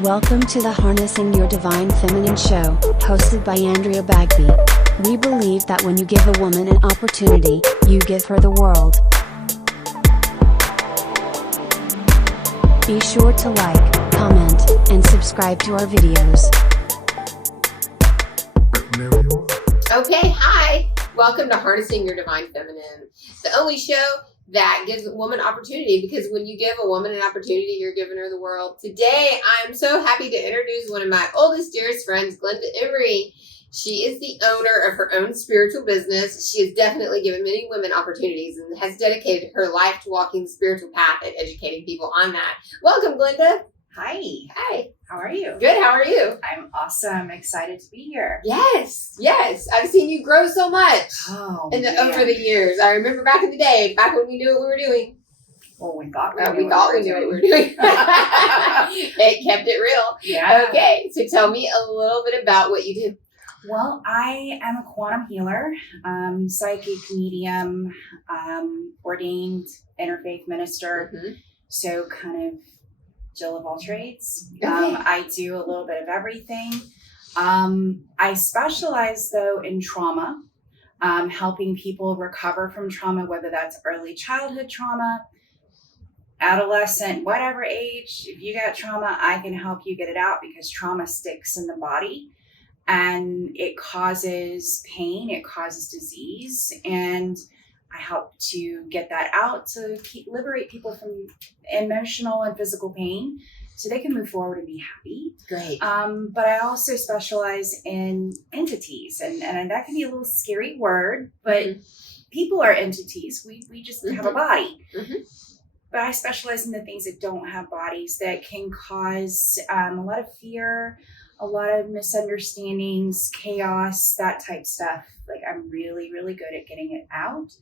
Welcome to the Harnessing Your Divine Feminine show, hosted by Andrea Bagby. We believe that when you give a woman an opportunity, you give her the world. Be sure to like, comment, and subscribe to our videos. Okay, hi! Welcome to Harnessing Your Divine Feminine, the only show that gives a woman opportunity, because when you give a woman an opportunity, you're giving her the world. Today, I'm so happy to introduce one of my oldest, dearest friends, Glenda Emory. She is the owner of her own spiritual business. She has definitely given many women opportunities and has dedicated her life to walking the spiritual path and educating people on that. Welcome, Glenda. Hi. Hi. How are you? Good. How are you? I'm awesome. Excited to be here. Yes. I've seen you grow so much over the years. I remember back in the day, back when we knew what we were doing. Well, we thought we knew what we were doing. It kept it real. Yeah. Okay. So tell me a little bit about what you do. Well, I am a quantum healer, psychic medium, ordained interfaith minister. Mm-hmm. So kind of Jill of all trades. Okay. I do a little bit of everything. I specialize though in trauma, helping people recover from trauma, whether that's early childhood trauma, adolescent, whatever age. If you got trauma, I can help you get it out, because trauma sticks in the body and it causes pain, it causes disease, and I help to get that out to liberate people from emotional and physical pain so they can move forward and be happy. Great. But I also specialize in entities, and that can be a little scary word, but people are entities. We just have a body. Mm-hmm. But I specialize in the things that don't have bodies, that can cause a lot of fear, a lot of misunderstandings, chaos, that type stuff. Like, I'm really, really good at getting it out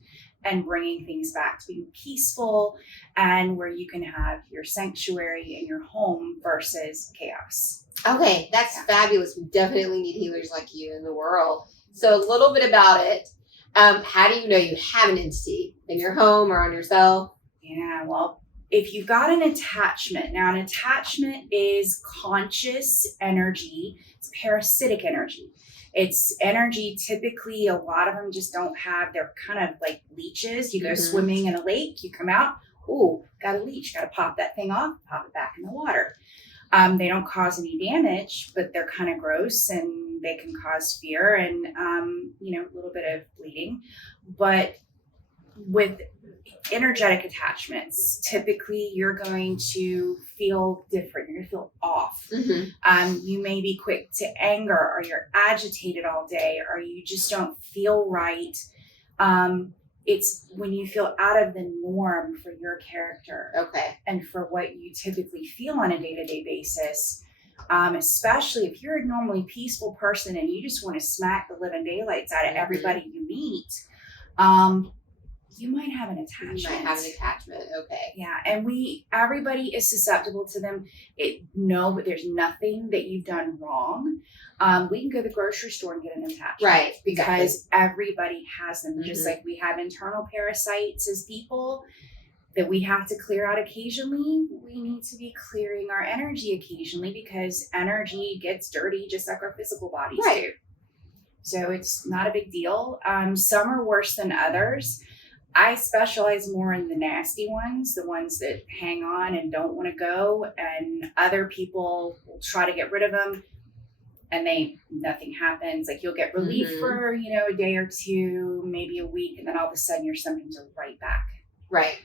and bringing things back to being peaceful, and where you can have your sanctuary in your home versus chaos. Okay, that's fabulous. We definitely need healers like you in the world. So a little bit about it. How do you know you have an entity in your home or on yourself? Yeah, well, if you've got an attachment, now an attachment is conscious energy, it's parasitic energy. It's energy, typically a lot of them just don't have, they're kind of like leeches. You go swimming in a lake, you come out, ooh, got a leech, got to pop that thing off, pop it back in the water. They don't cause any damage, but they're kind of gross and they can cause fear and, a little bit of bleeding. But with energetic attachments, typically you're going to feel different. You're going to feel off. Mm-hmm. You may be quick to anger, or you're agitated all day, or you just don't feel right. It's when you feel out of the norm for your character. Okay. And for what you typically feel on a day-to-day basis. Especially if you're a normally peaceful person and you just want to smack the living daylights out of everybody you meet. You might have an attachment. Okay. Yeah, and everybody is susceptible to them. But there's nothing that you've done wrong. We can go to the grocery store and get an attachment. Right, because everybody has them. Just like we have internal parasites as people that we have to clear out occasionally, we need to be clearing our energy occasionally, because energy gets dirty just like our physical bodies do. So it's not a big deal. Some are worse than others. I specialize more in the nasty ones, the ones that hang on and don't want to go, and other people will try to get rid of them and nothing happens. Like, you'll get relief for, a day or two, maybe a week, and then all of a sudden your symptoms are right back. Right.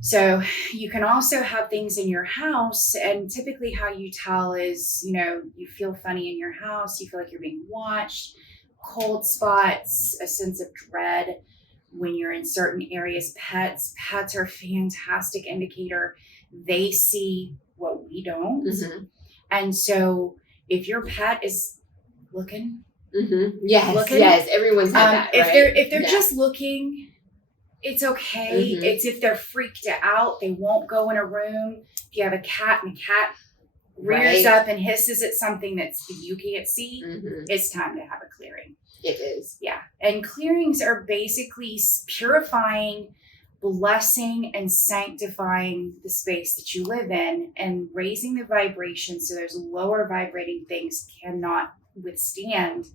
So you can also have things in your house, and typically how you tell is, you feel funny in your house, you feel like you're being watched, cold spots, a sense of dread. When you're in certain areas, pets are a fantastic indicator. They see what we don't. Mm-hmm. And so if your pet is looking, yes, everyone's had that, right? If they're just looking, it's okay. Mm-hmm. It's if they're freaked out, they won't go in a room. If you have a cat and the cat rears up and hisses at something that you can't see, it's time to have a clearing. It is. Yeah. And clearings are basically purifying blessing and sanctifying the space that you live in and raising the vibration so those lower vibrating things cannot withstand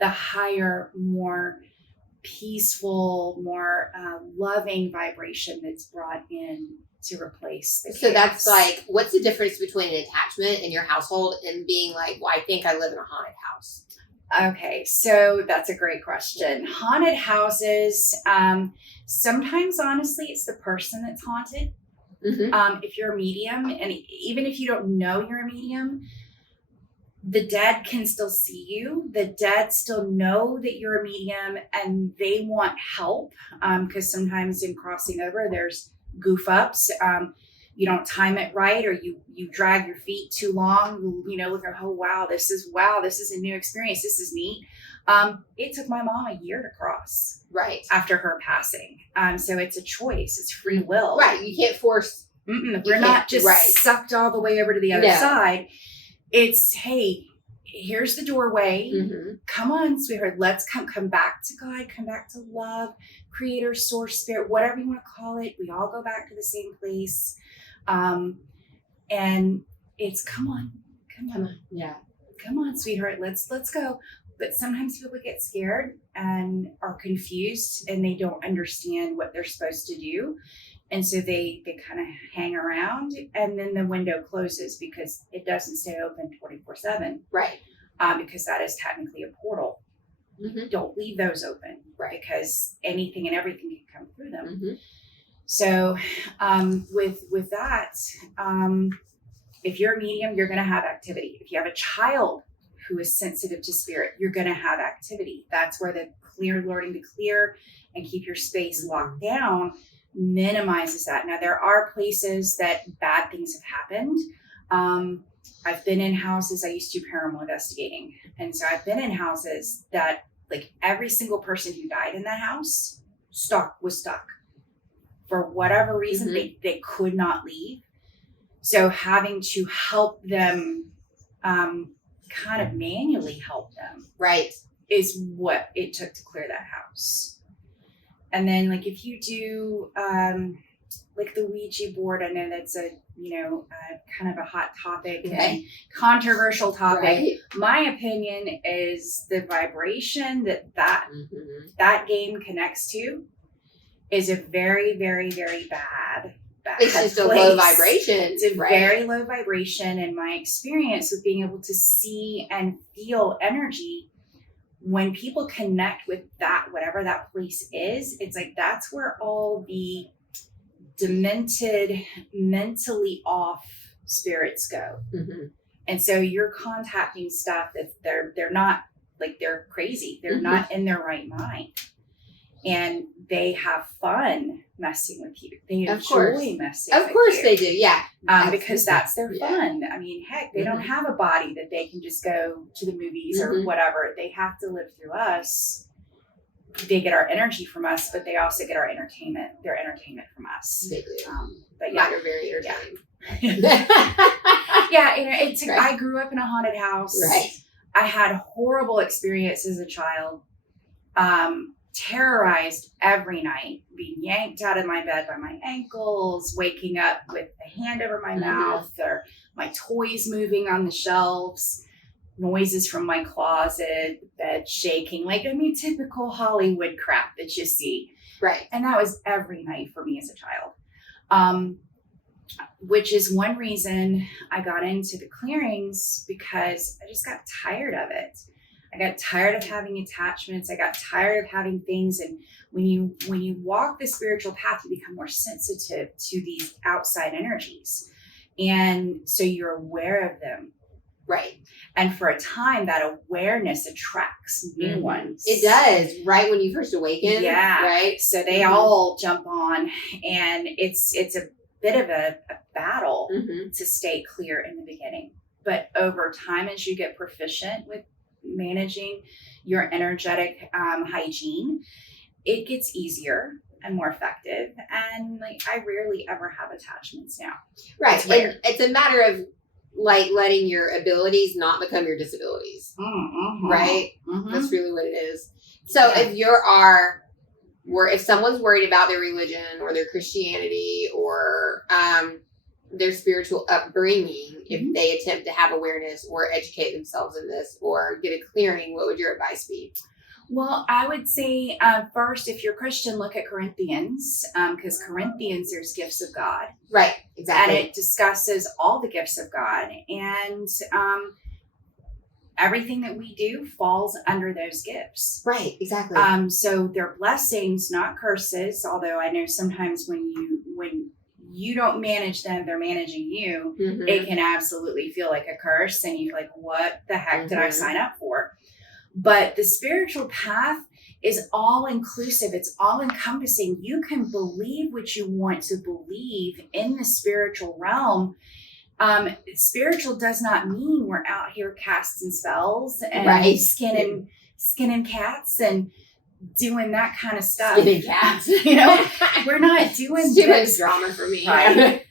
the higher, more peaceful, more loving vibration that's brought in to replace the So chaos. that's like, what's the difference between an attachment in your household and being like, well, I think I live in a haunted house? Okay, so that's a great question. Haunted houses, sometimes honestly, it's the person that's haunted. Mm-hmm. If you're a medium, and even if you don't know you're a medium, the dead can still see you. The dead still know that you're a medium and they want help, because sometimes in crossing over, there's goof ups. You don't time it right, or you drag your feet too long, look at, oh, wow, this is a new experience. This is neat. It took my mom a year to cross Right. after her passing. So it's a choice. It's free will. Right. You can't force. We're not just sucked all the way over to the other side. It's, hey, here's the doorway. Mm-hmm. Come on, sweetheart. Let's come back to God, come back to love, creator, source, spirit, whatever you want to call it. We all go back to the same place. And it's come on. Yeah. Come on, sweetheart. Let's go. But sometimes people get scared and are confused and they don't understand what they're supposed to do. And so they kind of hang around, and then the window closes because it doesn't stay open 24/7. Right. Because that is technically a portal. Mm-hmm. Don't leave those open, right? Because anything and everything can come through them. Mm-hmm. So with that, if you're a medium, you're going to have activity. If you have a child who is sensitive to spirit, you're going to have activity. That's where the learning to clear and keep your space locked down minimizes that. Now, there are places that bad things have happened. I've been in houses, I used to do paranormal investigating. And so I've been in houses that like every single person who died in that house was stuck. For whatever reason, mm-hmm. they could not leave. So having to help them, kind of manually help them. Right. Is what it took to clear that house. And then like if you do like the Ouija board, I know that's a kind of a hot topic and controversial topic. Right. My opinion is the vibration that mm-hmm. that game connects to is a very, very, very bad it's just place. A low vibration. It's a very low vibration. And my experience with being able to see and feel energy, when people connect with that, whatever that place is, it's like that's where all the demented, mentally off spirits go. Mm-hmm. And so you're contacting stuff that they're not like they're crazy. They're mm-hmm. not in their right mind. And they have fun messing with you. They enjoy messing with you. Of course they do, yeah. Because that's their fun. I mean, heck, they mm-hmm. don't have a body that they can just go to the movies mm-hmm. or whatever. They have to live through us. They get our energy from us, but they also get their entertainment from us. They do. But yeah, they're very entertaining. Yeah, it's right. I grew up in a haunted house. Right. I had horrible experiences as a child. Terrorized every night, being yanked out of my bed by my ankles, waking up with a hand over my mm-hmm. mouth, or my toys moving on the shelves, noises from my closet, bed shaking, typical Hollywood crap that you see. Right. And that was every night for me as a child. Which is one reason I got into the clearings, because I just got tired of it. I got tired of having attachments. I got tired of having things. And when you walk the spiritual path, you become more sensitive to these outside energies. And so you're aware of them. Right. And for a time, that awareness attracts new mm-hmm. ones. It does, right when you first awaken. Yeah. Right. So they mm-hmm. all jump on, and it's a bit of a battle mm-hmm. to stay clear in the beginning. But over time, as you get proficient with managing your energetic hygiene, it gets easier and more effective. And I rarely ever have attachments now. Right. And it's a matter of letting your abilities not become your disabilities. Mm-hmm. Right. Mm-hmm. That's really what it is. So if you are if someone's worried about their religion or their Christianity or their spiritual upbringing, if they attempt to have awareness or educate themselves in this or get a clearing, what would your advice be? Well, I would say first, if you're Christian, look at Corinthians, because Corinthians, there's gifts of God. Right, exactly. And it discusses all the gifts of God. And everything that we do falls under those gifts. Right, exactly. So they're blessings, not curses. Although I know sometimes when you don't manage them, they're managing you. Mm-hmm. It can absolutely feel like a curse, and you're like, what the heck did I sign up for? But the spiritual path is all inclusive. It's all encompassing. You can believe what you want to believe in the spiritual realm. Spiritual does not mean we're out here casting spells and skinning cats and doing that kind of stuff. Skinning cats. We're not doing too this. much drama for me. Right.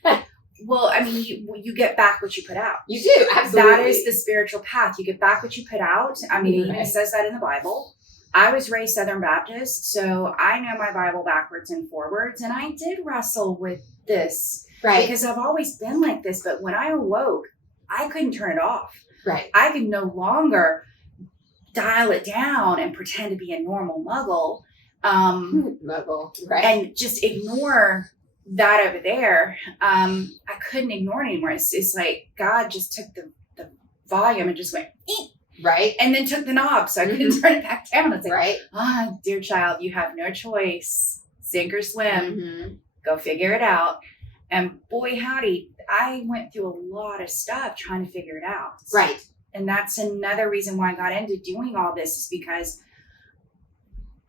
Well, I mean, you get back what you put out. You do, absolutely. That is the spiritual path. You get back what you put out. I mean, it even says that in the Bible. I was raised Southern Baptist, so I know my Bible backwards and forwards, and I did wrestle with this. Right. Because I've always been like this, but when I awoke, I couldn't turn it off. Right. I could no longer dial it down and pretend to be a normal muggle. Right. And just ignore that over there. I couldn't ignore it anymore. It's like God just took the volume and just went, eek. Right. And then took the knob so I couldn't turn it back down. It's like, right. Dear child, you have no choice. Sink or swim. Mm-hmm. Go figure it out. And boy, howdy, I went through a lot of stuff trying to figure it out. Right. And that's another reason why I got into doing all this, is because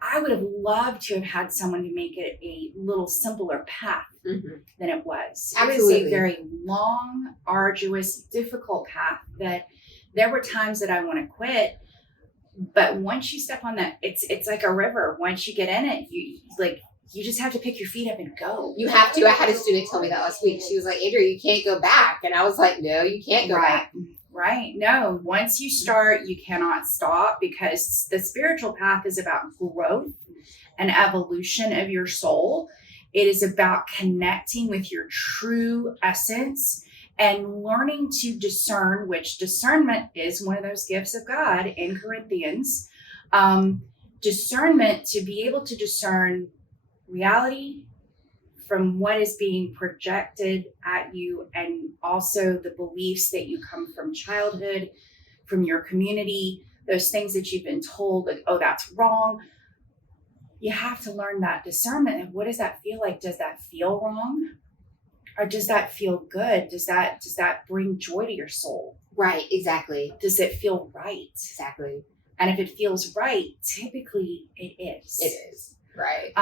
I would have loved to have had someone to make it a little simpler path than it was. Absolutely. It was a very long, arduous, difficult path that there were times that I want to quit. But once you step on that, it's like a river. Once you get in it, you just have to pick your feet up and go. You have to. I had a student tell me that last week. She was like, Andrea, you can't go back. And I was like, no, you can't go back. Right. No, once you start, you cannot stop, because the spiritual path is about growth and evolution of your soul. It is about connecting with your true essence and learning to discern, which discernment is one of those gifts of God in Corinthians. Discernment, to be able to discern reality from what is being projected at you, and also the beliefs that you come from childhood, from your community, those things that you've been told, like, oh, that's wrong. You have to learn that discernment. And what does that feel like? Does that feel wrong? Or does that feel good? Does that bring joy to your soul? Right, exactly. Does it feel right? Exactly. And if it feels right, typically it is. It is. Right.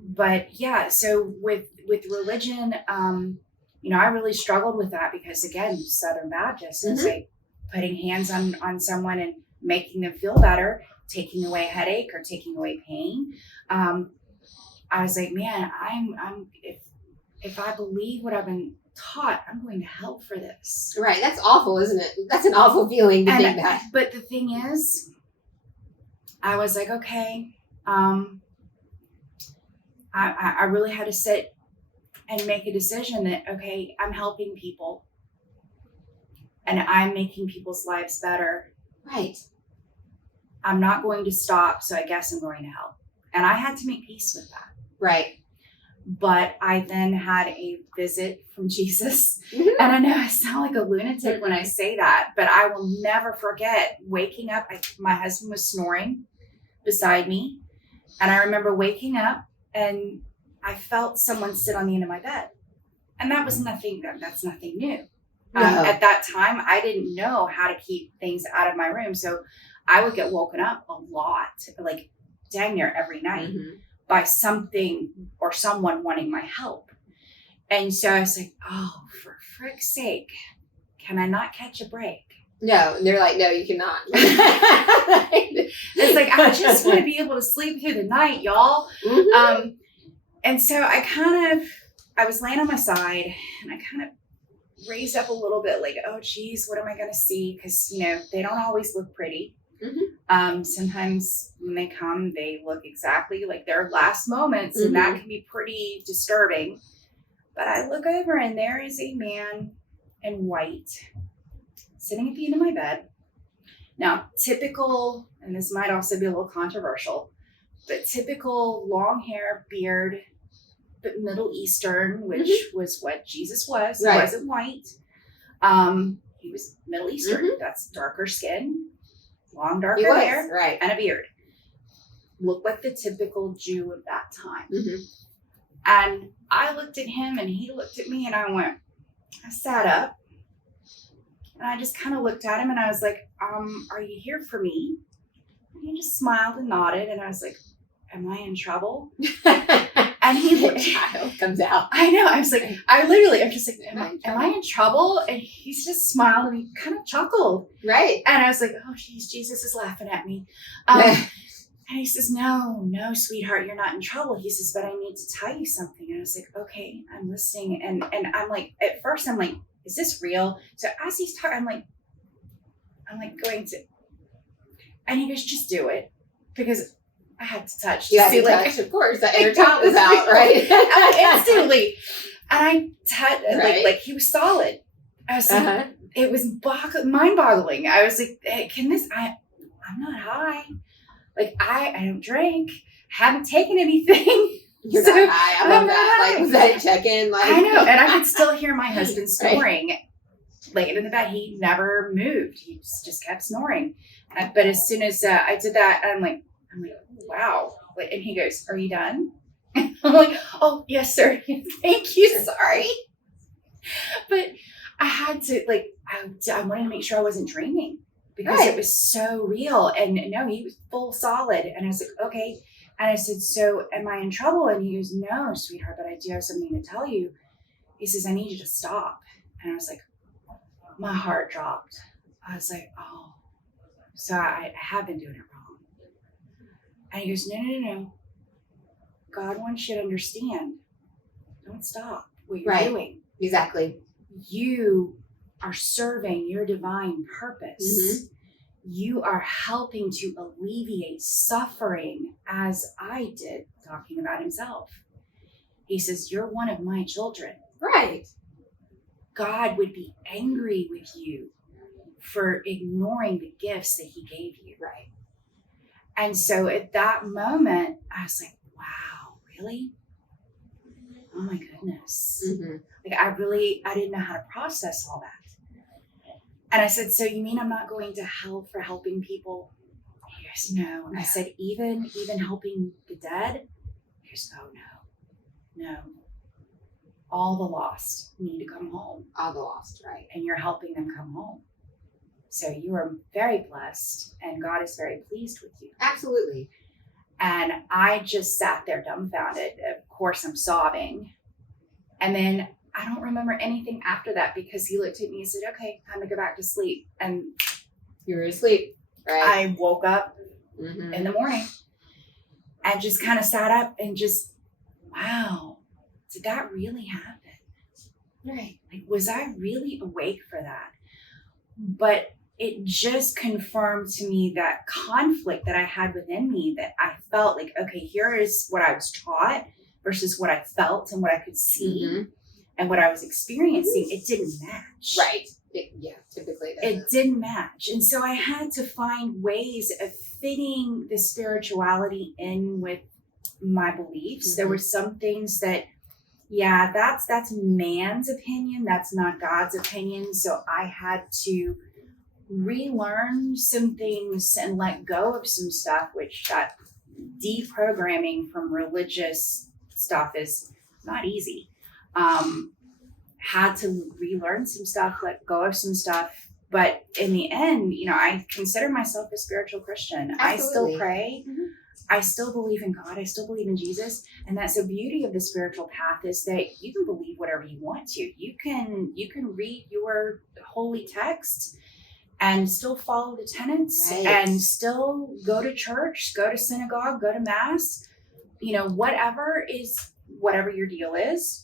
But yeah, so with religion, I really struggled with that, because again, Southern Baptist, it's like putting hands on someone and making them feel better, taking away a headache or taking away pain. I was like, man, if I believe what I've been taught, I'm going to hell for this. Right. That's awful, isn't it? That's an awful feeling to think that. But the thing is, I was like, okay, I really had to sit and make a decision that, okay, I'm helping people and I'm making people's lives better. Right. I'm not going to stop, so I guess I'm going to help. And I had to make peace with that. Right. But I then had a visit from Jesus. And I know I sound like a lunatic when I say that, but I will never forget waking up. My husband was snoring beside me. And I remember waking up and I felt someone sit on the end of my bed. And that was nothing, that's nothing new. No. At that time, I didn't know how to keep things out of my room. So I would get woken up a lot, like dang near every night, by something or someone wanting my help. And so I was like, oh, for frick's sake, can I not catch a break? No. And they're like, no, you cannot. It's like, I just want to be able to sleep through the night, y'all. And so I was laying on my side and I kind of raised up a little bit, like, oh geez, what am I going to see? Because, they don't always look pretty. Sometimes when they come, they look exactly like their last moments, and that can be pretty disturbing. But I look over and there is a man in white sitting at the end of my bed. Now, typical, and this might also be a little controversial, but typical long hair, beard, but Middle Eastern, which was what Jesus was. Right. He wasn't white. He was Middle Eastern. That's darker skin, long darker hair, right, and a beard. Looked like the typical Jew of that time. And I looked at him and he looked at me and I sat up and I just kind of looked at him and I was like, are you here for me? And he just smiled and nodded and I was like, am I in trouble? And the child comes out. I know. I was like, I'm just like, am I in trouble? And he's just smiled and he kind of chuckled. Right. And I was like, oh, geez, Jesus is laughing at me. And he says, no, sweetheart, you're not in trouble. He says, but I need to tell you something. And I was like, okay, I'm listening. And I'm like, at first I'm like, is this real? So as he's talking, I'm like going to, and he goes, just do it. Because I had to touch. You had to touch, of course. That inner child was out, right? Instantly. And I touched, like he was solid. I was like, it was mind-boggling. I was like, hey, I'm not high. Like, I don't drink, haven't taken anything. You're not high. I love that. Like, was that check-in? Like, I know. And I could still hear my husband snoring. Laying in the bed, he never moved. He just kept snoring. But as soon as I did that, I'm like, wow. Like, and he goes, are you done? I'm like, oh, yes, sir. Thank you. Sorry. But I had to, I wanted to make sure I wasn't dreaming. Because it was so real. And no, he was full solid. And I was like, okay. And I said, so am I in trouble? And he goes, no, sweetheart, but I do have something to tell you. He says, I need you to stop. And I was like, my heart dropped. I was like, oh, so I have been doing it wrong. And he goes, no. God wants you to understand. Don't stop what you're doing. Exactly. You are serving your divine purpose. You are helping to alleviate suffering as I did, talking about himself. He says, you're one of my children. Right. God would be angry with you for ignoring the gifts that he gave you. Right. And so at that moment, I was like, wow, really? Oh my goodness. Like I didn't know how to process all that. And I said, so you mean I'm not going to hell for helping people? He goes, no. And I said, even helping the dead? He goes, oh no. All the lost need to come home. All the lost, right. And you're helping them come home. So you are very blessed and God is very pleased with you. Absolutely. And I just sat there dumbfounded. Of course, I'm sobbing. And then I don't remember anything after that because he looked at me and said, okay, time to go back to sleep. And you were asleep, right? I woke up in the morning and just kind of sat up and just, wow, did that really happen? Right. Like, was I really awake for that? But it just confirmed to me that conflict that I had within me, that I felt like, okay, here is what I was taught versus what I felt and what I could see. And what I was experiencing, it didn't match. Right. Typically it didn't match. And so I had to find ways of fitting the spirituality in with my beliefs. There were some things that, that's man's opinion. That's not God's opinion. So I had to relearn some things and let go of some stuff, which that deprogramming from religious stuff is not easy. Had to relearn some stuff, let go of some stuff. But in the end, I consider myself a spiritual Christian. Absolutely. I still pray. I still believe in God. I still believe in Jesus. And that's the beauty of the spiritual path, is that you can believe whatever you want to. You can read your holy text and still follow the tenets, and still go to church, go to synagogue, go to mass, whatever your deal is.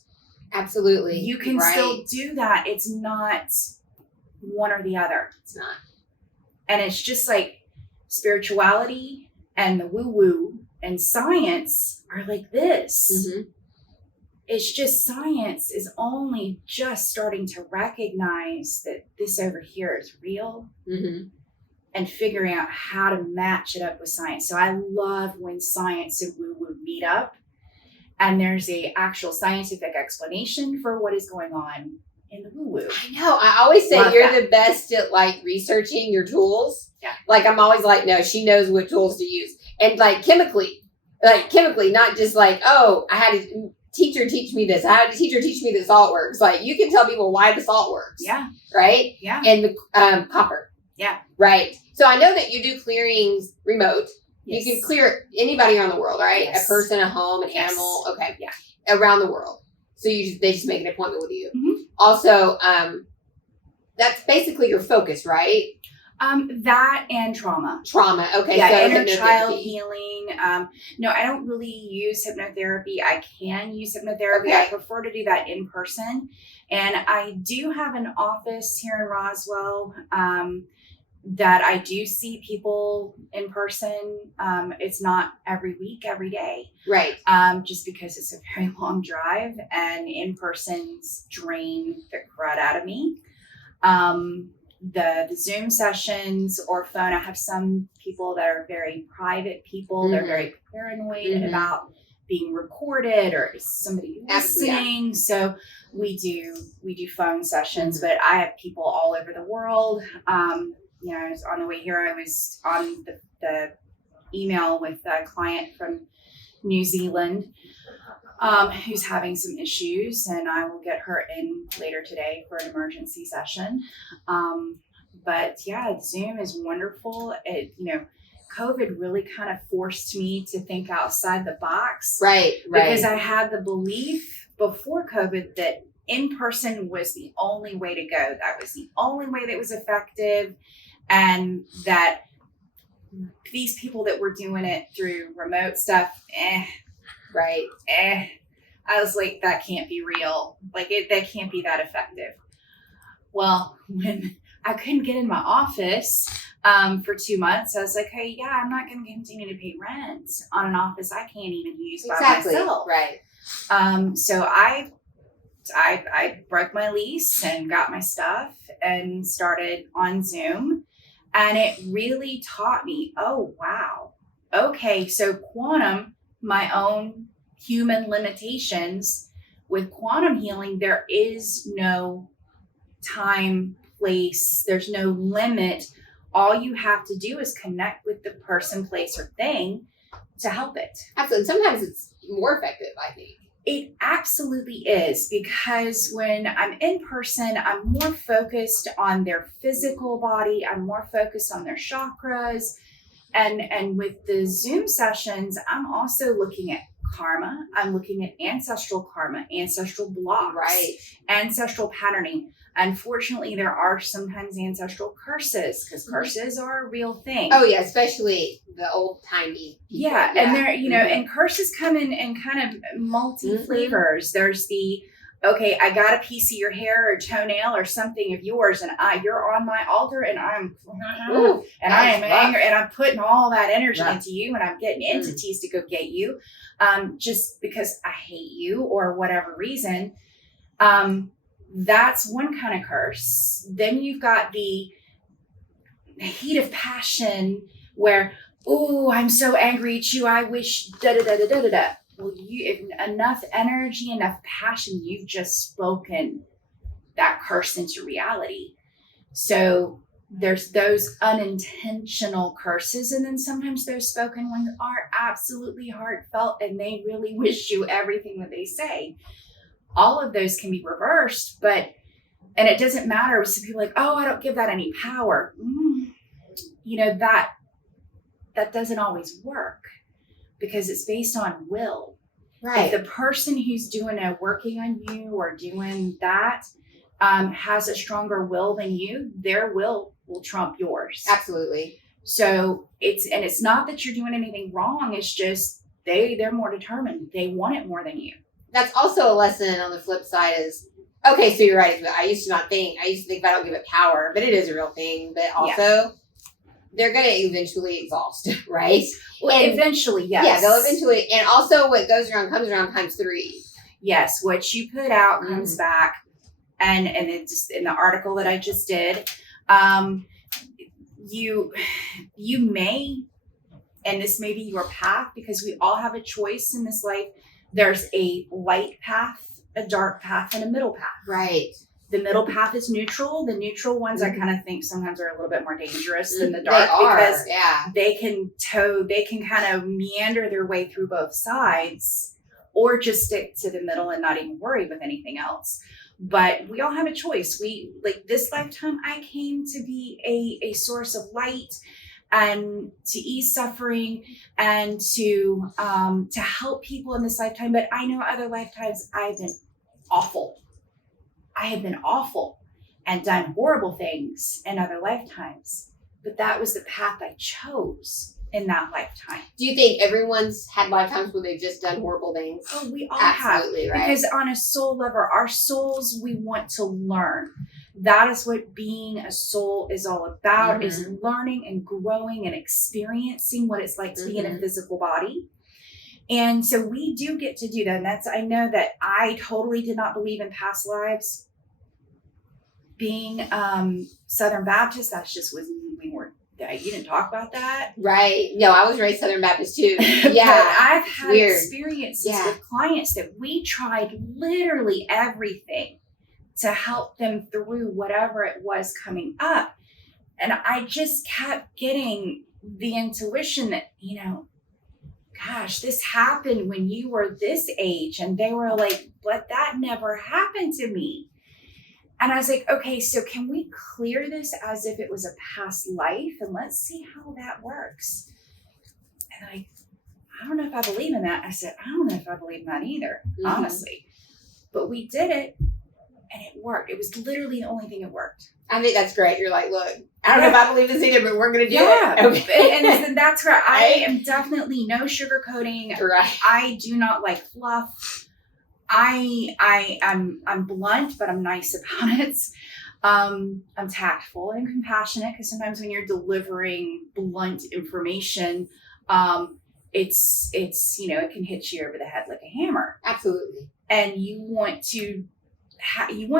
Absolutely. You can still do that. It's not one or the other. It's not. And it's just like, spirituality and the woo-woo and science are like this. Mm-hmm. It's just science is only just starting to recognize that this over here is real. Mm-hmm. And figuring out how to match it up with science. So I love when science and woo-woo meet up and there's a actual scientific explanation for what is going on in the woo-woo. I know. I always say Love you're that. the best at like researching your tools. Yeah. Like I'm always like, no, she knows what tools to use. And like chemically, not just like, oh, I had a teacher teach me this. I had a teacher teach me that salt works. Like you can tell people why the salt works. Yeah. Right? Yeah. And the copper. Yeah. Right. So I know that you do clearings remote. Yes. You can clear anybody around the world, right? Yes. A person, a home, an Yes. animal. Okay. Yeah. Around the world. So they just make an appointment with you. Mm-hmm. Also, that's basically your focus, right? That and trauma. Trauma. Okay. Yeah, so inner child hypnotherapy. healing. No, I don't really use hypnotherapy. I can use hypnotherapy. Okay. I prefer to do that in person. And I do have an office here in Roswell that I do see people in person. It's not every week, every day. Right. Just because it's a very long drive and in-persons drain the crud out of me. The Zoom sessions or phone, I have some people that are very private people. They're very paranoid about being recorded or somebody listening. Yeah. So we do phone sessions, but I have people all over the world. I was on the way here, I was on the email with a client from New Zealand who's having some issues, and I will get her in later today for an emergency session. But yeah, Zoom is wonderful. COVID really kind of forced me to think outside the box. Right. Because I had the belief before COVID that in person was the only way to go. That was the only way that was effective. And that these people that were doing it through remote stuff, I was like, that can't be real. Like that can't be that effective. Well, when I couldn't get in my office for 2 months, I was like, hey, yeah, I'm not going to continue to pay rent on an office I can't even use by myself. Right. So I broke my lease and got my stuff and started on Zoom. And it really taught me, oh, wow. Okay, so quantum, my own human limitations, with quantum healing, there is no time, place, there's no limit. All you have to do is connect with the person, place, or thing to help it. Absolutely. Sometimes it's more effective, I think. It absolutely is, because when I'm in person, I'm more focused on their physical body. I'm more focused on their chakras. And with the Zoom sessions, I'm also looking at karma. I'm looking at ancestral karma, ancestral blocks, right, ancestral patterning. Unfortunately, there are sometimes ancestral curses, because curses are a real thing. Oh yeah, especially the old timey. Yeah, and they're and curses come in kind of multi flavors. There's the okay, I got a piece of your hair or toenail or something of yours, and you're on my altar, and I'm I am angry, and I'm putting all that energy into you, and I'm getting entities to go get you, just because I hate you or whatever reason. That's one kind of curse. Then you've got the heat of passion where, oh, I'm so angry at you. I wish da-da-da-da-da-da. Well, if enough energy, enough passion, you've just spoken that curse into reality. So there's those unintentional curses. And then sometimes those spoken ones are absolutely heartfelt and they really wish you everything that they say. All of those can be reversed, and it doesn't matter. Some people are like, oh, I don't give that any power. That doesn't always work, because it's based on will. Right. If the person who's working on you or doing that has a stronger will than you, their will trump yours. Absolutely. So it's not that you're doing anything wrong. It's just they're more determined. They want it more than you. That's also a lesson on the flip side is, okay, so you're right. I used to think if I don't give it power, but it is a real thing. But also, they're going to eventually exhaust, right? Well, And eventually, yes. Yeah, they'll eventually. And also what goes around comes around times 3. Yes, what you put out comes back. And it just in the article that I just did, you may, and this may be your path, because we all have a choice in this life. There's a light path, a dark path, and a middle path. Right. The middle path is neutral. The neutral ones I kind of think sometimes are a little bit more dangerous than the dark, because they can kind of meander their way through both sides, or just stick to the middle and not even worry with anything else. But we all have a choice. We, like this lifetime, I came to be a source of light and to ease suffering and to help people in this lifetime. But I know other lifetimes I've been awful. I have been awful and done horrible things in other lifetimes. But that was the path I chose in that lifetime. Do you think everyone's had lifetimes where they've just done horrible things? Oh, we all Absolutely, have. Right. Because on a soul level, our souls, we want to learn. That is what being a soul is all about, is learning and growing and experiencing what it's like to be in a physical body. And so we do get to do that. And I know that I totally did not believe in past lives. Being Southern Baptist, that's just was, you didn't talk about that. Right. No, I was raised Southern Baptist too. Yeah. But I've had experiences with clients that we tried literally everything to help them through whatever it was coming up. And I just kept getting the intuition that, gosh, this happened when you were this age. And they were like, but that never happened to me. And I was like, okay, so can we clear this as if it was a past life? And let's see how that works. And I don't know if I believe in that. I said, I don't know if I believe in that either, honestly. But we did it and it worked. It was literally the only thing that worked. I think that's great. You're like, look, I don't know if I believe this either, but we're going to do it. Okay. And that's where I am definitely no sugarcoating. Right. I do not like fluff. I'm blunt, but I'm nice about it. I'm tactful and compassionate, because sometimes when you're delivering blunt information, it's it can hit you over the head like a hammer. Absolutely. And you want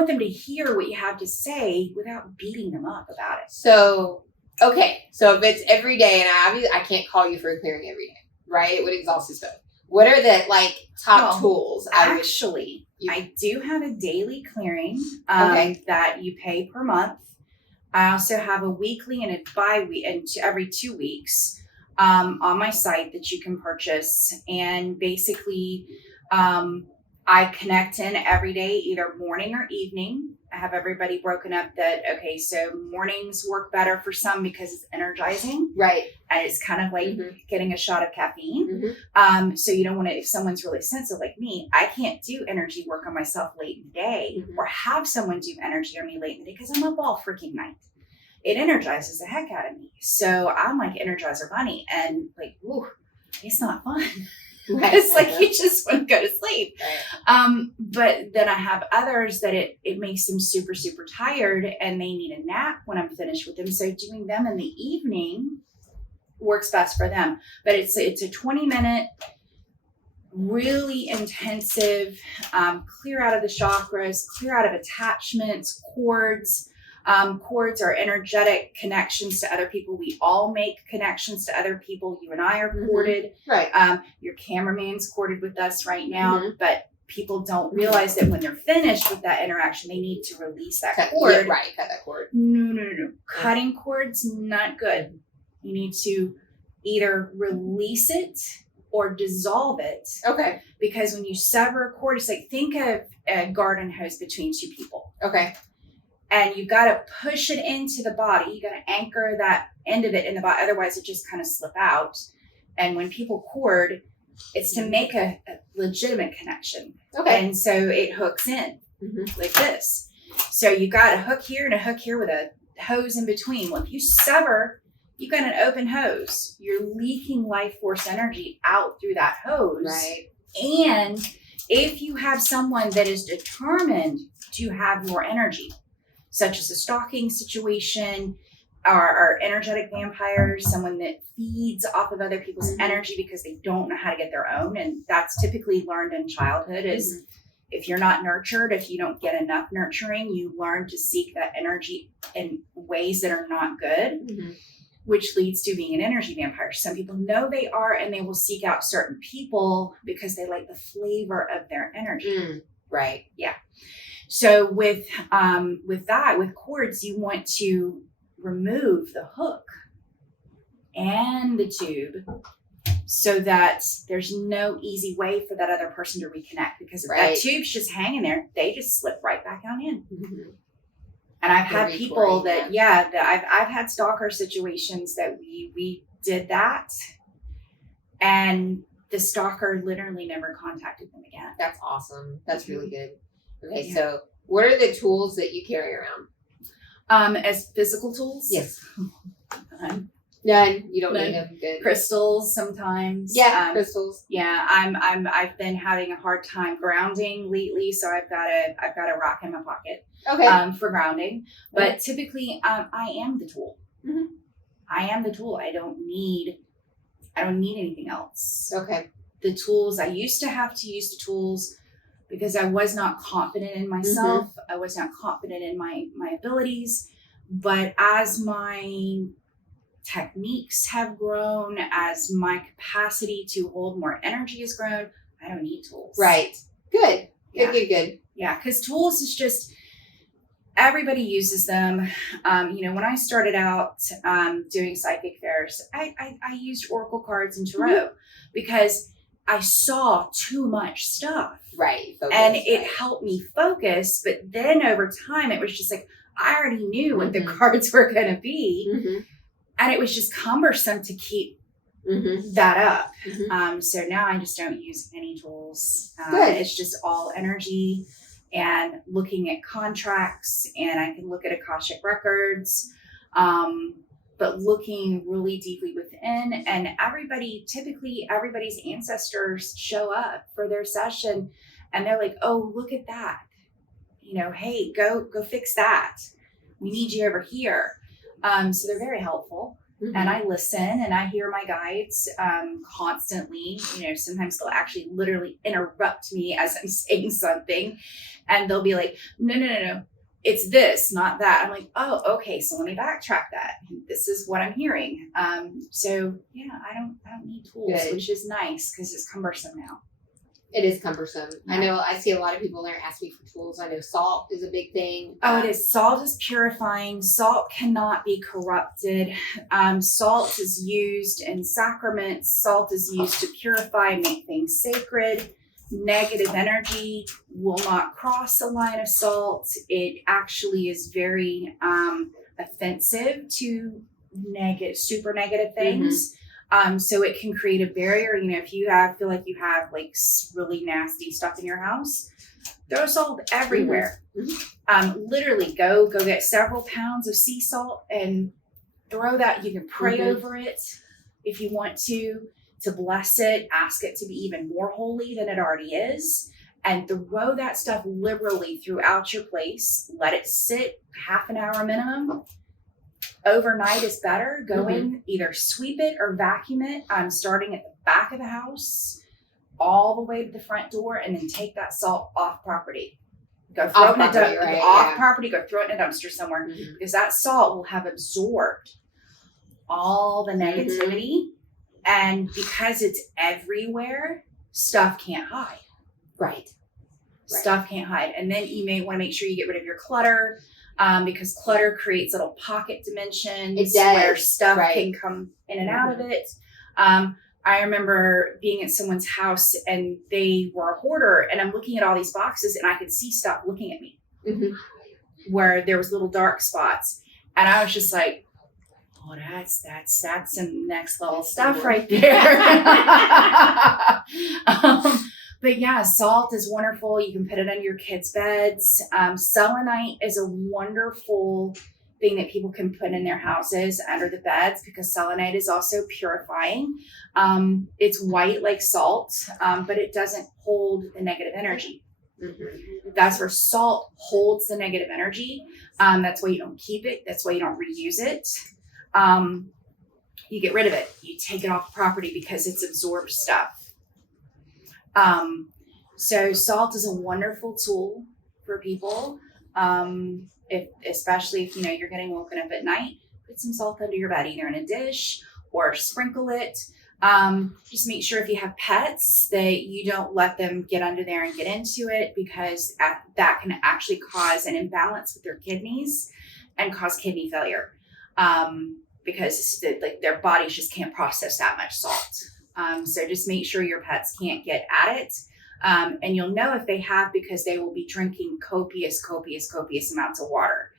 them to hear what you have to say without beating them up about it. So, okay. So if it's every day, and I can't call you for a clearing every day, right? It would exhaust us both. What are the top tools? Actually, I do have a daily clearing that you pay per month. I also have a weekly and a bi-week, and every 2 weeks on my site that you can purchase. And basically, I connect in every day, either morning or evening. I have everybody broken up that, okay, so mornings work better for some because it's energizing. Right. And it's kind of like getting a shot of caffeine. So you don't want to, if someone's really sensitive like me, I can't do energy work on myself late in the day or have someone do energy on me late in the day because I'm up all freaking night. It energizes the heck out of me. So I'm like Energizer Bunny, and like, whew, it's not fun. Right. It's like you just want to go to sleep. Right. But then I have others that it makes them super, super tired and they need a nap when I'm finished with them. So doing them in the evening works best for them. But it's a 20-minute, really intensive, clear out of the chakras, clear out of attachments, cords. Cords are energetic connections to other people. We all make connections to other people. You and I are corded. Right. Your cameraman's corded with us right now, but people don't realize that when they're finished with that interaction, they need to release that cord. Yeah, right. Cut that cord. No. Cutting cords, not good. You need to either release it or dissolve it. Okay. Because when you sever a cord, it's like, think of a garden hose between two people. Okay. And you got to push it into the body. You got to anchor that end of it in the body. Otherwise, it just kind of slip out. And when people cord, it's to make a legitimate connection. Okay. And so it hooks in like this. So you got a hook here and a hook here with a hose in between. Well, if you sever, you got an open hose. You're leaking life force energy out through that hose. Right. And if you have someone that is determined to have more energy, such as a stalking situation, are energetic vampires, someone that feeds off of other people's energy because they don't know how to get their own. And that's typically learned in childhood is if you're not nurtured, if you don't get enough nurturing, you learn to seek that energy in ways that are not good, which leads to being an energy vampire. Some people know they are, and they will seek out certain people because they like the flavor of their energy. Right. Yeah. So with cords, you want to remove the hook and the tube so that there's no easy way for that other person to reconnect, because if that tube's just hanging there, they just slip right back on in. And I've had people that I've had stalker situations that we did that, and the stalker literally never contacted them again. That's awesome. That's really good. Okay, so what are the tools that you carry around? As physical tools? Yes. None. You don't need them. Good. Crystals sometimes. Yeah, crystals. Yeah, I've been having a hard time grounding lately, so I've got a rock in my pocket. Okay. For grounding, but typically I am the tool. I am the tool. I don't need anything else. Okay. The tools, I used to have to use the tools because I was not confident in myself. I was not confident in my abilities. But as my techniques have grown, as my capacity to hold more energy has grown, I don't need tools. Right. Good. Good. Yeah, because tools is just, everybody uses them. When I started out doing psychic fairs, I used oracle cards and tarot because I saw too much stuff. Right. Focus, and it helped me focus. But then over time, it was just like, I already knew what the cards were going to be. And it was just cumbersome to keep that up. So now I just don't use any tools. It's just all energy and looking at contracts, and I can look at Akashic records. But looking really deeply within, and typically everybody's ancestors show up for their session and they're like, oh, look at that. Hey, go fix that. We need you over here. So they're very helpful. And I listen and I hear my guides constantly. Sometimes they'll actually literally interrupt me as I'm saying something, and they'll be like, no. It's this, not that. I'm like, oh, okay. So let me backtrack that. This is what I'm hearing. So yeah, I don't need tools, which is nice because it's cumbersome now. It is cumbersome. Yeah. I know I see a lot of people there ask me for tools. I know salt is a big thing. Oh, it is. Salt is purifying. Salt cannot be corrupted. Salt is used in sacraments. Salt is used to purify, make things sacred. Negative energy will not cross a line of salt. It actually is very offensive to super negative things. So it can create a barrier. If you feel like you have like really nasty stuff in your house, throw salt everywhere. Literally go get several pounds of sea salt and throw that. You can pray over it if you want to bless it, ask it to be even more holy than it already is, and throw that stuff liberally throughout your place. Let it sit half an hour minimum. Overnight is better. Go in, either sweep it or vacuum it. Starting at the back of the house, all the way to the front door, and then take that salt off property. Go throw it in a dumpster. Off property, go throw it in a dumpster somewhere, because that salt will have absorbed all the negativity. And because it's everywhere, stuff can't hide. Right. Stuff can't hide. And then you may want to make sure you get rid of your clutter, because clutter creates little pocket dimensions where stuff can come in and out of it. I remember being at someone's house and they were a hoarder, and I'm looking at all these boxes and I could see stuff looking at me where there was little dark spots. And I was just like, oh, that's some next level stuff right there. But yeah, salt is wonderful. You can put it under your kids' beds. Selenite is a wonderful thing that people can put in their houses under the beds, because selenite is also purifying. It's white like salt, but it doesn't hold the negative energy. That's where salt holds the negative energy. That's why you don't keep it. That's why you don't reuse it. You get rid of it. You take it off the property because it's absorbed stuff. So salt is a wonderful tool for people. Especially if you're getting woken up at night, put some salt under your bed, either in a dish or sprinkle it. Just make sure if you have pets that you don't let them get under there and get into it, because that can actually cause an imbalance with their kidneys and cause kidney failure. Because their bodies just can't process that much salt. So just make sure your pets can't get at it. And you'll know if they have, because they will be drinking copious amounts of water.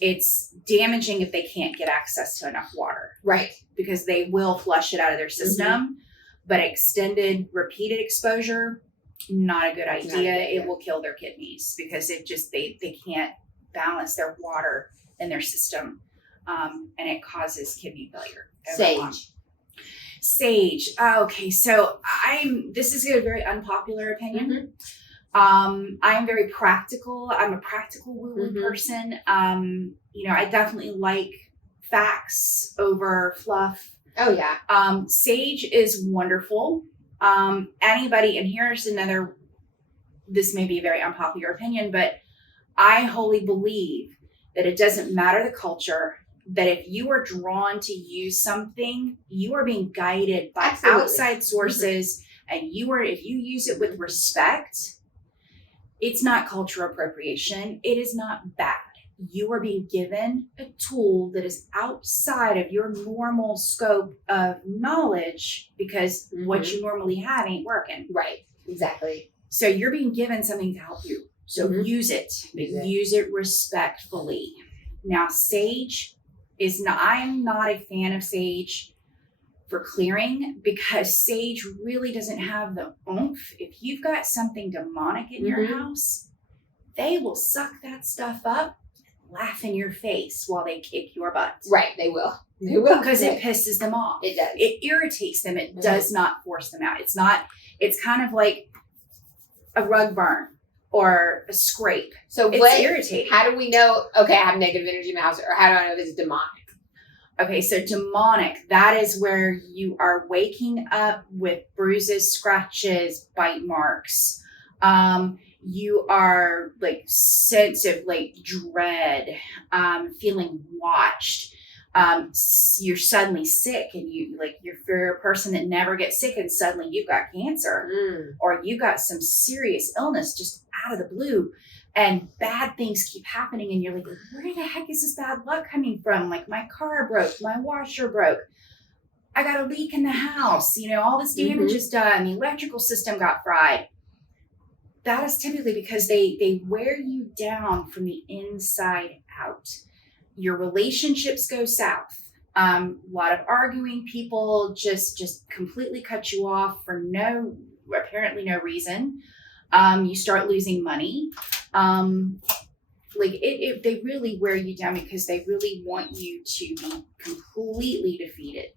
It's damaging if they can't get access to enough water. Right. Because they will flush it out of their system. But extended, repeated exposure, not a good idea. It will kill their kidneys, because they can't balance their water in their system. And it causes kidney failure. Sage. Okay, so this is a very unpopular opinion. I am very practical. I'm a practical woo-woo person. I definitely like facts over fluff. Oh yeah. Sage is wonderful. Anybody, and here's another, this may be a very unpopular opinion, but I wholly believe that it doesn't matter the culture, that if you are drawn to use something, you are being guided by outside sources, and if you use it with respect, it's not cultural appropriation. It is not bad. You are being given a tool that is outside of your normal scope of knowledge, because what you normally have ain't working. Right. Exactly. So you're being given something to help you. So use it, but use it respectfully. Now, sage I'm not a fan of sage for clearing, because sage really doesn't have the oomph. If you've got something demonic in your house, they will suck that stuff up, laugh in your face while they kick your butt. Right, they will. They will. Because it pisses them off. It does. It irritates them. It does not force them out. It's kind of like a rug burn or a scrape. So it's irritating. How do we know, I have negative energy in my house, or how do I know if it's demonic? Okay, so demonic, that is where you are waking up with bruises, scratches, bite marks. You are sense of dread, feeling watched. You're suddenly sick, and you're a person that never gets sick, and suddenly you've got cancer, or you got some serious illness just out of the blue, and bad things keep happening, and you're like, where the heck is this bad luck coming from? My car broke, my washer broke, I got a leak in the house, all this damage is done, the electrical system got fried. That is typically because they wear you down from the inside out. Your relationships go south. A lot of arguing, people just completely cut you off for apparently no reason. You start losing money. They really wear you down, because they really want you to be completely defeated.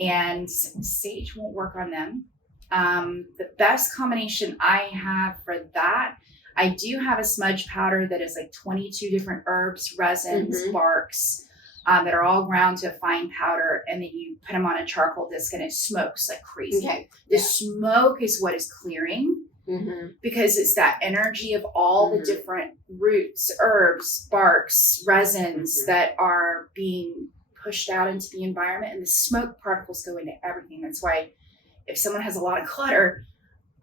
And sage won't work on them. The best combination I have for that, I do have a smudge powder that is 22 different herbs, resins, barks, that are all ground to a fine powder, and then you put them on a charcoal disc, and it smokes like crazy. Okay. The smoke is what is clearing, because it's that energy of all the different roots, herbs, barks, resins that are being pushed out into the environment, and the smoke particles go into everything. That's why if someone has a lot of clutter,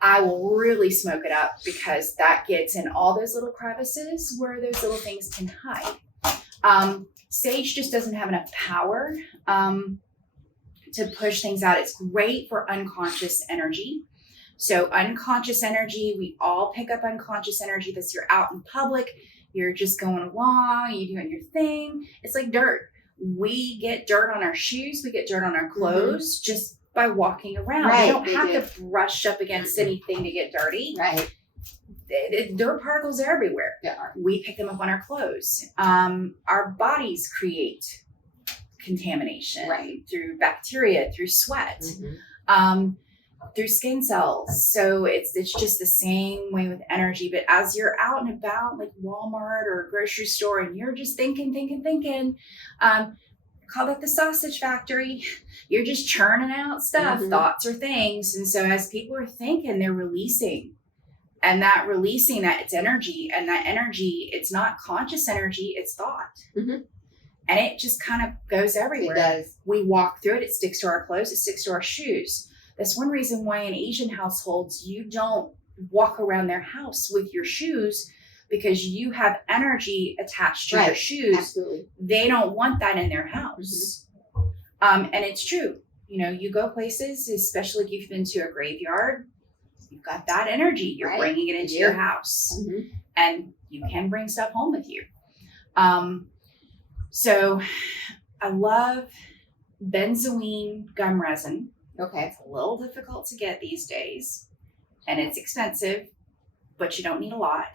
I will really smoke it up, because that gets in all those little crevices where those little things can hide. Sage just doesn't have enough power to push things out. It's great for unconscious energy. So unconscious energy, we all pick up unconscious energy. That's you're out in public, you're just going along, you're doing your thing. It's like dirt. We get dirt on our shoes, we get dirt on our clothes just by walking around. Right, you don't have to brush up against anything to get dirty. Right. Dirt particles are everywhere. Yeah. We pick them up on our clothes. Our bodies create contamination through bacteria, through sweat. through skin cells. So it's just the same way with energy. But as you're out and about, like Walmart or a grocery store, and you're just thinking, call that the sausage factory. You're just churning out stuff, thoughts or things. And so as people are thinking, they're releasing. And that releasing, that it's energy, and that energy, it's not conscious energy, it's thought. And it just kind of goes everywhere. It does. We walk through it. It sticks to our clothes. It sticks to our shoes. That's one reason why in Asian households, you don't walk around their house with your shoes, because you have energy attached to your shoes. Absolutely. They don't want that in their house. And it's true. You know, you go places, especially if you've been to a graveyard, you've got that energy. You're bringing it into your house. And you can bring stuff home with you. So I love benzoin gum resin. Okay. It's a little difficult to get these days, and it's expensive, but you don't need a lot.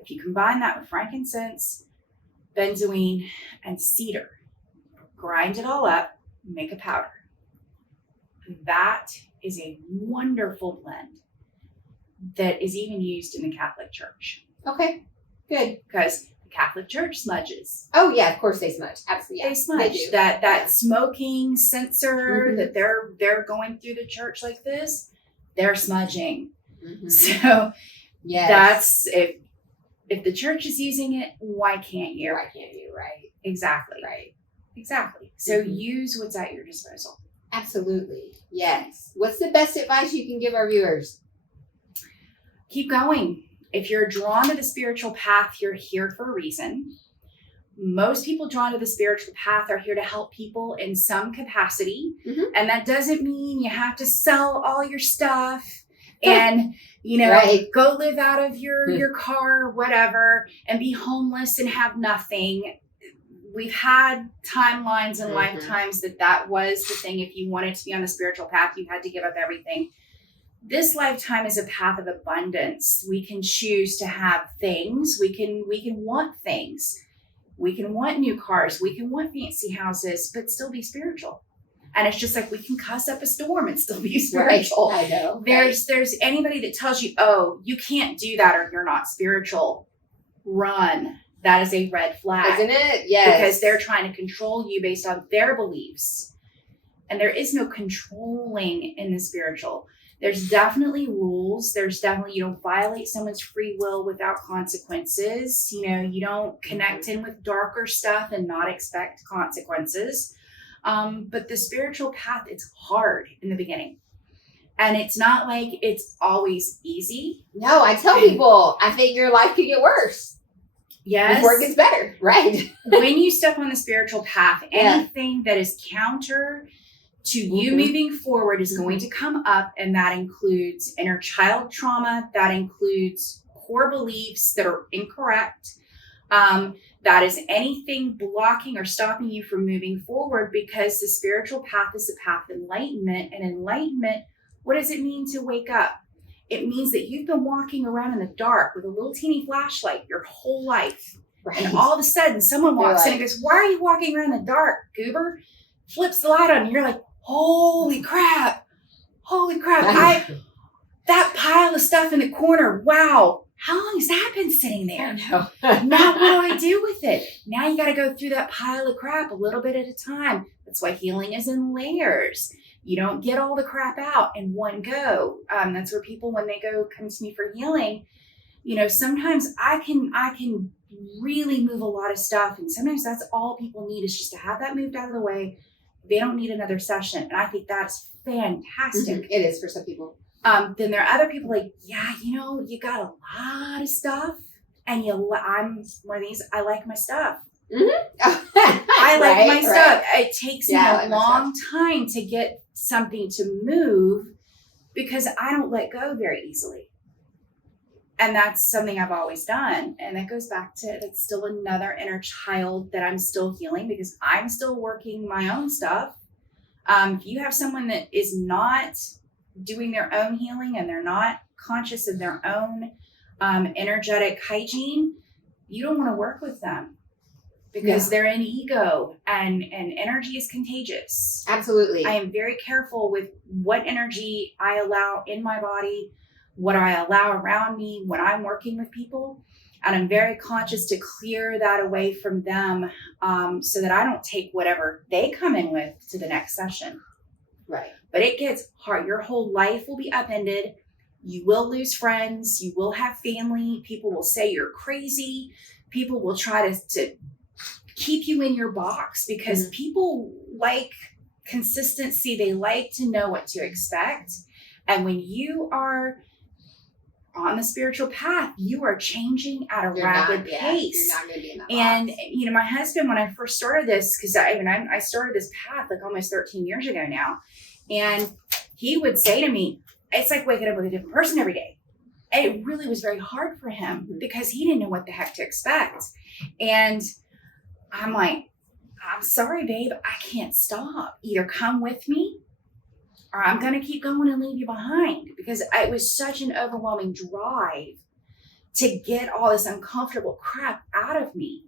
If you combine that with frankincense, benzoin, and cedar, grind it all up, make a powder. That is a wonderful blend that is even used in the Catholic Church. Okay, good. Because the Catholic Church smudges. Oh yeah, of course they smudge. Absolutely, They smudge. That smoking censer that they're going through the church like this, they're smudging. So that's if the church is using it, why can't you? Why can't you? Right. Exactly. Right. Exactly. So use what's at your disposal. Absolutely. Yes. What's the best advice you can give our viewers? Keep going. If you're drawn to the spiritual path, you're here for a reason. Most people drawn to the spiritual path are here to help people in some capacity. And that doesn't mean you have to sell all your stuff and, you know, go live out of your car, whatever, and be homeless and have nothing. We've had timelines and lifetimes that was the thing. If you wanted to be on the spiritual path, you had to give up everything. This lifetime is a path of abundance. We can choose to have things. We can want things. We can want new cars. We can want fancy houses, but still be spiritual. And it's just like we can cuss up a storm and still be spiritual. I know. There's anybody that tells you, oh, you can't do that or you're not spiritual. Run. That is a red flag. Isn't it? Yes. Because they're trying to control you based on their beliefs. And there is no controlling in the spiritual. There's definitely rules. There's definitely, you don't violate someone's free will without consequences. You know, you don't connect in with darker stuff and not expect consequences. But the spiritual path, it's hard in the beginning. And it's not like it's always easy. No, I tell people, I think your life could get worse. Yes. Before it gets better, right? When you step on the spiritual path, anything that is counter to you moving forward is going to come up, and that includes inner child trauma, that includes core beliefs that are incorrect, that is anything blocking or stopping you from moving forward, because the spiritual path is the path of enlightenment. And enlightenment, what does it mean to wake up? It means that you've been walking around in the dark with a little teeny flashlight your whole life. Right. And all of a sudden someone walks in and goes, why are you walking around in the dark, goober? Flips the light on and you're like, holy crap. That pile of stuff in the corner. Wow. How long has that been sitting there? Now what do I do with it? Now you got to go through that pile of crap a little bit at a time. That's why healing is in layers. You don't get all the crap out in one go. That's where people, when they come to me for healing, you know, sometimes I can really move a lot of stuff. And sometimes that's all people need is just to have that moved out of the way. They don't need another session. And I think that's fantastic. It is for some people. Then there are other people like, yeah, you know, you got a lot of stuff and I'm one of these, I like my stuff. I like my stuff. It takes me a long time to get something to move because I don't let go very easily. And that's something I've always done. And that goes back to, it's still another inner child that I'm still healing because I'm still working my own stuff. If you have someone that is not doing their own healing and they're not conscious of their own energetic hygiene, you don't want to work with them. because they're in ego, and energy is contagious. Absolutely. I am very careful with what energy I allow in my body, what I allow around me when I'm working with people. And I'm very conscious to clear that away from them, so that I don't take whatever they come in with to the next session. Right. But it gets hard. Your whole life will be upended. You will lose friends. You will have family. People will say you're crazy. People will try to keep you in your box, because people like consistency. They like to know what to expect. And when you are on the spiritual path, you are changing at a rapid pace. You're not going to be in that box. And, you know, my husband, when I first started this, because I started this path like almost 13 years ago now, and he would say to me, it's like waking up with a different person every day. And it really was very hard for him because he didn't know what the heck to expect. And I'm like, I'm sorry, babe, I can't stop. Either come with me, or I'm going to keep going and leave you behind, because it was such an overwhelming drive to get all this uncomfortable crap out of me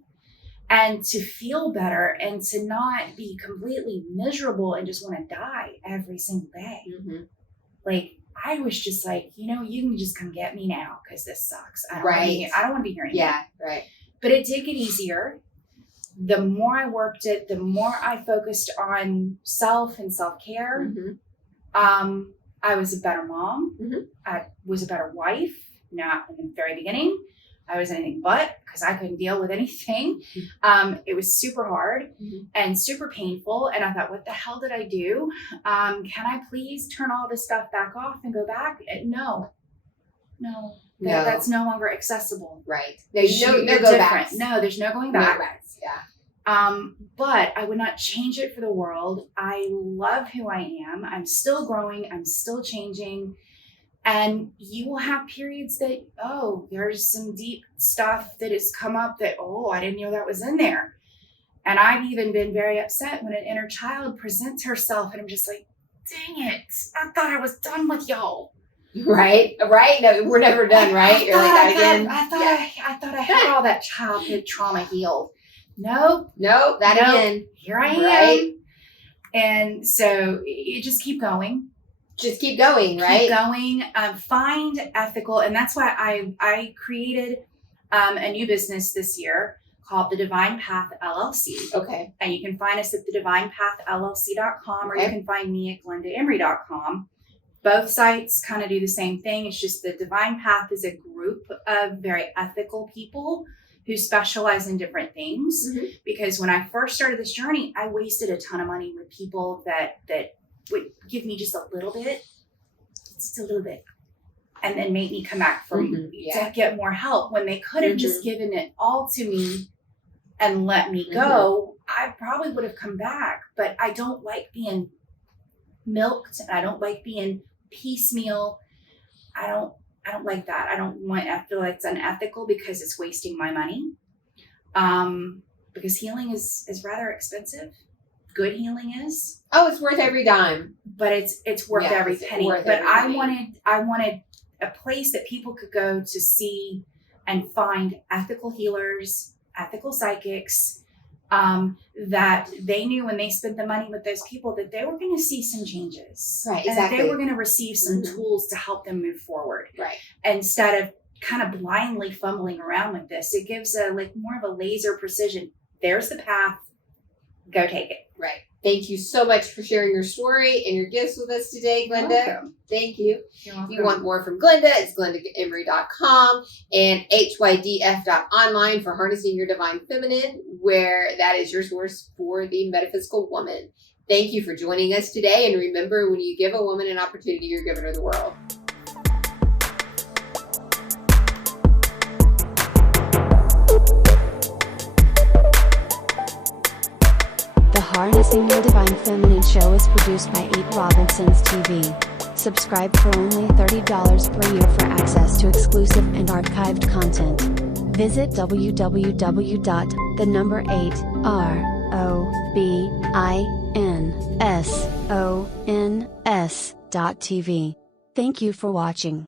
and to feel better and to not be completely miserable and just want to die every single day. Like, I was just like, you know, you can just come get me now because this sucks. I don't want to be here anymore. Yeah, right. But it did get easier. The more I worked it, the more I focused on self and self-care. I was a better mom. I was a better wife. Not in the very beginning. I was anything but, because I couldn't deal with anything. It was super hard and super painful. And I thought, what the hell did I do? Can I please turn all this stuff back off and go back? No. That's no longer accessible. Right. No go back. No, there's no going back. Yeah. But I would not change it for the world. I love who I am. I'm still growing. I'm still changing. And you will have periods that, there's some deep stuff that has come up that, I didn't know that was in there. And I've even been very upset when an inner child presents herself and I'm just like, dang it, I thought I was done with y'all. Right. No, we're never done, right? You're like, I thought I had all that childhood trauma healed. Nope, again. Here I am. And so you just keep going. Just keep going, right? Keep going. Find ethical. And that's why I created a new business this year called The Divine Path LLC. Okay. And you can find us at thedivinepathllc.com, or you can find me at glendaemory.com. Both sites kind of do the same thing. It's just the Divine Path is a group of very ethical people who specialize in different things. Because when I first started this journey, I wasted a ton of money with people that would give me just a little bit, and then make me come back to get more help, when they could have just given it all to me and let me go. I probably would have come back, but I don't like being milked, and I don't like being piecemeal. I don't like that. I feel like it's unethical because it's wasting my money. Because healing is rather expensive. Good healing is. It's worth every dime. But it's worth every penny. I wanted a place that people could go to see and find ethical healers, ethical psychics, that they knew when they spent the money with those people that they were going to see some changes. Right, exactly. And that they were going to receive some tools to help them move forward. Right. Instead of kind of blindly fumbling around with this, it gives more of a laser precision. There's the path. Go take it. Right. Thank you so much for sharing your story and your gifts with us today, Glenda. Thank you. If you want more from Glenda, it's glendaemory.com and HYDF.online for harnessing your divine feminine, where that is your source for the metaphysical woman. Thank you for joining us today. And remember, when you give a woman an opportunity, you're giving her the world. Harnessing Your Divine Feminine show is produced by 8 Robinsons TV. Subscribe for only $30 per year for access to exclusive and archived content. Visit www.the8ROBINSONS.tv. Thank you for watching.